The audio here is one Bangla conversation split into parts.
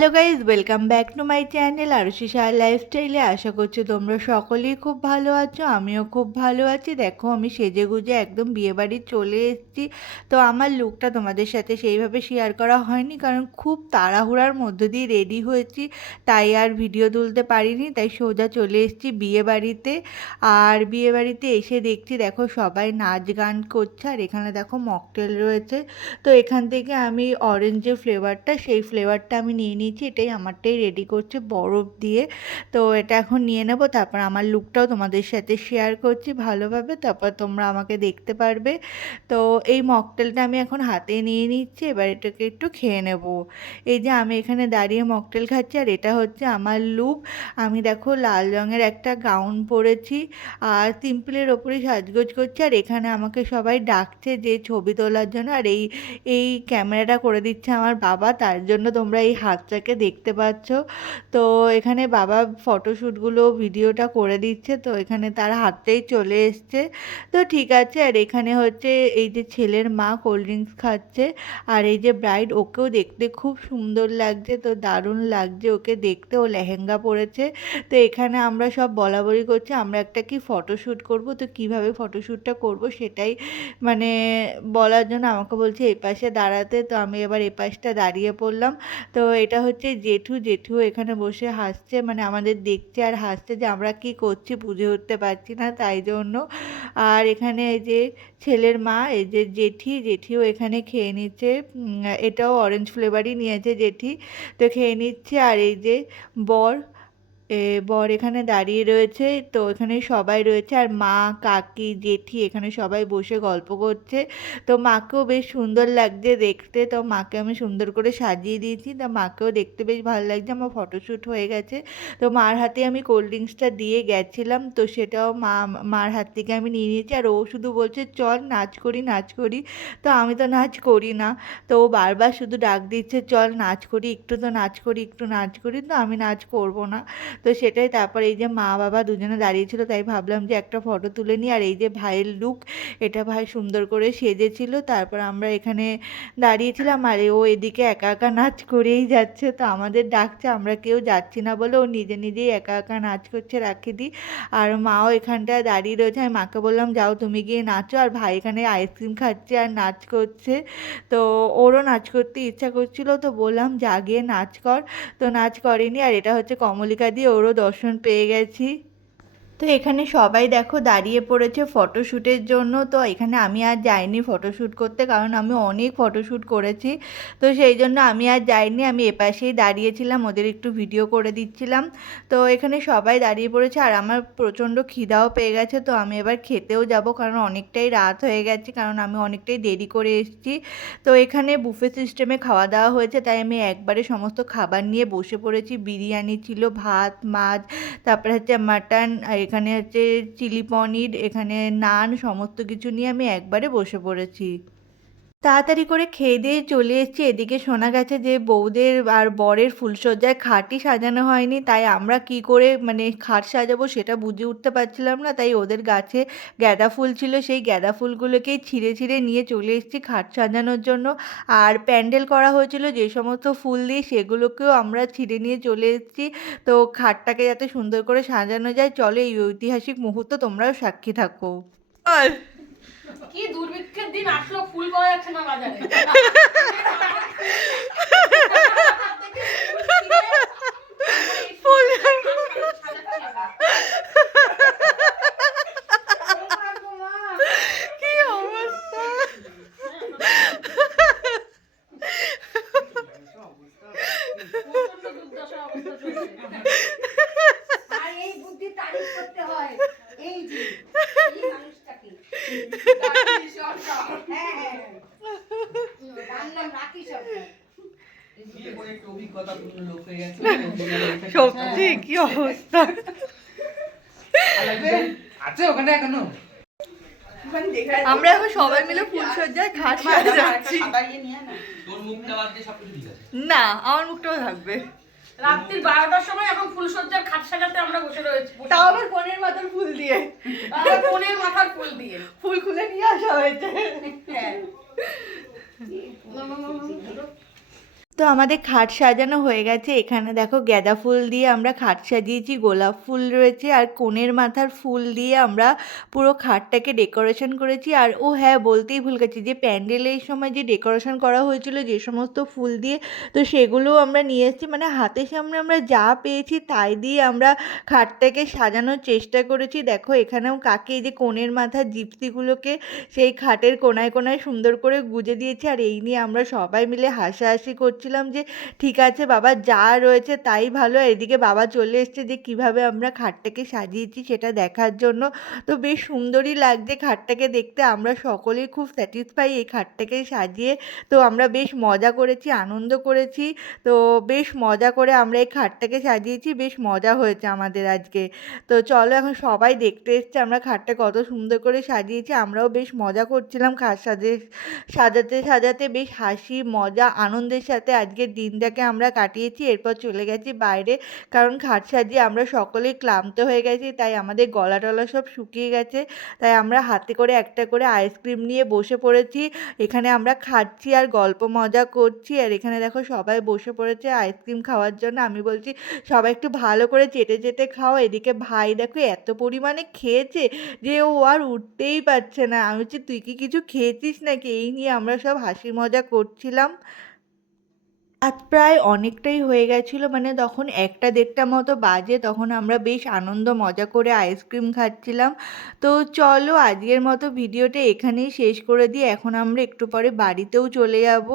Hello guys, welcome back to my channel Arushi Saha লাইফস্টাইলে। আশা করছি তোমরা সকলেই খুব ভালো আছো, আমিও খুব ভালো আছি। দেখো আমি সেজে গুজে একদম বিয়েবাড়ি চলে এসেছি। তো আমার লুকটা তোমাদের সাথে সেইভাবে শেয়ার করা হয়নি, কারণ খুব তাড়াহুড়ার মধ্য দিয়ে রেডি হয়েছি, তাই আর ভিডিও তুলতে পারিনি। তাই সোজা চলে এসেছি বিয়েবাড়িতে। আর বিয়েবাড়িতে এসে দেখছি দেখো সবাই নাচ গান করছে, আর এখানে দেখো মকটেল রয়েছে। তো এখান থেকে আমি অরেঞ্জ যে ফ্লেভারটা, সেই ফ্লেভারটা আমি নিয়ে নিয়েছি। এটাই আমারটাই রেডি করছে বরফ দিয়ে। তো এটা এখন নিয়ে নেব, তারপর আমার লুকটাও তোমাদের সাথে শেয়ার করছি ভালোভাবে, তারপর তোমরা আমাকে দেখতে পারবে। তো এই মকটেলটা আমি এখন হাতে নিয়ে নিচ্ছি, এবার এটাকে একটু খেয়ে নেব। এই যে আমি এখানে দাঁড়িয়ে মকটেল খাচ্ছি, আর এটা হচ্ছে আমার লুক। আমি দেখো লাল রঙের একটা গাউন পরেছি, আর সিম্পলের ওপরেই সাজগোজ করছি। আর এখানে আমাকে সবাই ডাকছে যে ছবি তোলার জন্য, আর এই ক্যামেরাটা করে দিচ্ছে আমার বাবা, তার জন্য তোমরা এই হাতটাকে দেখতে পাচ্ছ। তো এখানে বাবা ফটোশ্যুটগুলো ভিডিওটা করে দিচ্ছে, তো এখানে তার হাতটাই চলে এসছে। তো ঠিক আছে। আর এখানে হচ্ছে এই যে ছেলের মা কোল্ড ড্রিঙ্কস খাচ্ছে, আর এই যে ব্রাইড, ওকেও দেখতে খুব সুন্দর লাগছে, তো দারুণ লাগছে ওকে দেখতে। ও লেহেঙ্গা পরেছে। তো এখানে আমরা সব বলাবলি করছি আমরা একটা কি ফটোশ্যুট করব, তো কিভাবে ফটোশ্যুটটা করব সেটাই মানে বলার জন্য আমাকে বলছে এই পাশে দাঁড়াতে। তো আমি এবার এই পাশটা দাঁড়িয়ে পড়লাম। তো এটা হচ্ছে জেঠু এখানে বসে হাসছে, মানে আমাদের দেখছে আর হাসছে যে আমরা কি করছি বুঝে উঠতে পারছি না, তাই জন্য। আর এখানে এই যে ছেলের মা, এই যে জেঠিও এখানে খেয়ে নিচ্ছে। এটাও অরেঞ্জ ফ্লেভারই নিয়েছে জেঠি, তো খেয়ে নিচ্ছে। আর এই যে বর বর এখানে দাঁড়িয়ে রয়েছে, তো এখানে সবাই রয়েছে, আর মা কাকি জেঠি এখানে সবাই বসে গল্প করছে। তো মাকেও বেশ সুন্দর লাগছে দেখতে, তো মাকে আমি সুন্দর করে সাজিয়ে দিয়েছি, তো মাকেও দেখতে বেশ ভালো লাগছে। আমার ফটোশ্যুট হয়ে গেছে। তো মার হাতে আমি কোল্ড ড্রিঙ্কসটা দিয়ে গেছিলাম, তো সেটাও মার হাত থেকে আমি নিয়ে নিয়েছি। আর ও শুধু বলছে চল নাচ করি নাচ করি, তো আমি তো নাচ করি না। তো ও বারবার শুধু ডাক দিচ্ছে চল নাচ করি, একটু তো নাচ করি, একটু নাচ করি, তো আমি নাচ করবো না। তো সেটাই। তারপর এই যে মা বাবা দুজনে দাঁড়িয়েছিল, তাই ভাবলাম যে একটা ফটো তুলে নিই। আর এই যে ভাইয়ের লুক, এটা ভাই সুন্দর করে সেজেছিল। তারপর আমরা এখানে দাঁড়িয়েছিলাম, আর ও এদিকে একা একা নাচ করেই যাচ্ছে, তো আমাদের ডাকছে, আমরা কেউ যাচ্ছি না বলে ও নিজে নিজেই একা একা নাচ করছে রাখিদি। আর মাও এখানটায় দাঁড়িয়ে রয়েছে। আমি মাকে বললাম যাও তুমি গিয়ে নাচো, আর ভাই এখানে আইসক্রিম খাচ্ছে আর নাচ করছে। তো ওরও নাচ করতে ইচ্ছা করছিল, তো বললাম যা গিয়ে নাচ কর, তো নাচ করেনি। আর এটা হচ্ছে কমলিকা দিয়ে, ওরও দর্শন পেয়ে গেছি। তো এখানে সবাই দেখো দাঁড়িয়ে পড়েছে ফটোশ্যুটের জন্য। তো এখানে আমি আর যাইনি ফটোশ্যুট করতে, কারণ আমি অনেক ফটোশ্যুট করেছি, তো সেই জন্য আমি আর যাইনি। আমি এপাশেই দাঁড়িয়েছিলাম, ওদের একটু ভিডিও করে দিচ্ছিলাম। তো এখানে সবাই দাঁড়িয়ে পড়েছে, আর আমার প্রচণ্ড খিদাও পেয়ে গেছে, তো আমি এবার খেতেও যাব, কারণ অনেকটাই রাত হয়ে গেছে, কারণ আমি অনেকটাই দেরি করে এসেছি। তো এখানে বুফে সিস্টেমে খাওয়া দাওয়া হয়েছে, তাই আমি একবারে সমস্ত খাবার নিয়ে বসে পড়েছি। বিরিয়ানি ছিল, ভাত মাছ, তারপরে হচ্ছে মাটন, আর এখানে হচ্ছে চিলি পনির, এখানে নান, সমস্ত কিছু নিয়ে আমি একবারে বসে পড়েছি। তাড়াতাড়ি করে খেয়ে দিয়ে চলে এসেছি। এদিকে শোনা গেছে যে বউদের আর বরের ফুলসজ্জায় খাটই সাজানো হয়নি, তাই আমরা কি করে মানে খাট সাজাবো সেটা বুঝে উঠতে পারছিলাম না। তাই ওদের গাছে গাঁদা ফুল ছিল, সেই গাঁদা ফুলগুলোকেই ছিঁড়ে ছিঁড়ে নিয়ে চলে এসেছি খাট সাজানোর জন্য। আর প্যান্ডেল করা হয়েছিল যে সমস্ত ফুল দিয়ে, সেগুলোকেও আমরা ছিঁড়ে নিয়ে চলে এসেছি। তো খাটটাকে যাতে সুন্দর করে সাজানো যায়, চলো এই ঐতিহাসিক মুহূর্ত তোমরাও সাক্ষী থাকো। কি দুর্ভিক্ষের দিন আসলো, ফুল পাওয়া যাচ্ছে না বাজারে। ফুল কি অবস্থা! প্রচন্ড দুর্দশা অবস্থা চলছে। আর এই বুদ্ধি তারিফ করতে হয়, এই যে এই মানুষটাকে রাখি সরকার। হ্যাঁ হ্যাঁ, তার নাম রাখি সরকার। সত্যি কি অবস্থা! আছে ওখানে এখনো। আমরা এখন সবাই মিলে ফুলসজ্জায় খাট সাজাচ্ছি। তোর মুখটা বাদ দিয়ে সবকিছু ঠিক আছে। না, আমার মুখটাও থাকবে। রাত্রি 12টার সময় এখন ফুলসজ্জার খাট সাজাতে আমরা বসে রয়েছি। তাও আবার বোনের মাথার ফুল দিয়ে, আমার বোনের মাথার ফুল দিয়ে। ফুল খুলে নিয়ে আসা হয়েছে। হ্যাঁ। তো আমাদের খাট সাজানো হয়ে গেছে। এখানে দেখো গাঁদা ফুল দিয়ে আমরা খাট সাজিয়েছি, গোলাপ ফুল রয়েছে আর কনের মাথার ফুল দিয়ে আমরা পুরো খাটটাকে ডেকোরেশন করেছি। আর ও হ্যাঁ, বলতেই ভুল গেছি যে প্যান্ডেলের সময় যে ডেকোরেশন করা হয়েছিল যে সমস্ত ফুল দিয়ে, তো সেগুলোও আমরা নিয়ে এসেছি। মানে হাতের সামনে আমরা যা পেয়েছি তাই দিয়ে আমরা খাটটাকে সাজানোর চেষ্টা করেছি। দেখো এখানেও কাকি এই যে কনের মাথার জিপসিগুলোকে সেই খাটের কোণায় কোণায় সুন্দর করে গুজে দিয়েছে। আর এই নিয়ে আমরা সবাই মিলে হাসাহাসি করছিলাম যে ঠিক আছে বাবা, যা রয়েছে তাই ভালো। এদিকে বাবা চলে এসছে যে কিভাবে আমরা খাটটাকে সাজিয়েছি সেটা দেখার জন্য। তো বেশ সুন্দরই লাগছে খাটটাকে দেখতে। আমরা সকলেই খুব স্যাটিসফাই এই খাটটাকে সাজিয়ে। তো আমরা বেশ মজা করেছি, আনন্দ করেছি। তো বেশ মজা করে আমরা এই খাটটাকে সাজিয়েছি, বেশ মজা হয়েছে আমাদের আজকে। তো চলো এখন সবাই দেখতে এসছে আমরা খাটটা কত সুন্দর করে সাজিয়েছি। আমরাও বেশ মজা করছিলাম খাট সাজাতে সাজাতে বেশ হাসি মজা আনন্দের সাথে আজকের দিনটাকে আমরা কাটিয়েছি। এরপর চলে গেছি বাইরে, কারণ খাট সাজিয়ে আমরা সকলেই ক্লান্ত হয়ে গেছি, তাই আমাদের গলা টলা সব শুকিয়ে গেছে। তাই আমরা হাতে করে একটা করে আইসক্রিম নিয়ে বসে পড়েছি। এখানে আমরা খাচ্ছি আর গল্প মজা করছি। আর এখানে দেখো সবাই বসে পড়েছে আইসক্রিম খাওয়ার জন্য। আমি বলছি সবাই একটু ভালো করে চেটে চেটে খাও। এদিকে ভাই দেখো এত পরিমাণে খেয়েছে যে ও আর উঠতেই পারছে না। আমি বলছি তুই কি কিছু খেয়েছিস নাকি? এই নিয়ে আমরা সব হাসি মজা করছিলাম। রাত প্রায় অনেকটাই হয়ে গেছিলো, মানে তখন 1টা-1:30 মতো বাজে। তখন আমরা বেশ আনন্দ মজা করে আইসক্রিম খাচ্ছিলাম। তো চলো আজকের মতো ভিডিওটা এখানেই শেষ করে দিই। এখন আমরা একটু পরে বাড়িতেও চলে যাব।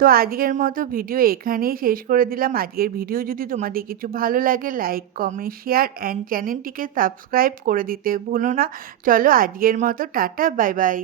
তো আজকের মতো ভিডিও এখানেই শেষ করে দিলাম। আজকের ভিডিও যদি তোমাদের কিছু ভালো লাগে লাইক কমেন্ট শেয়ার অ্যান্ড চ্যানেলটিকে সাবস্ক্রাইব করে দিতে ভুলো না। চলো আজকের মতো টাটা, বাই বাই।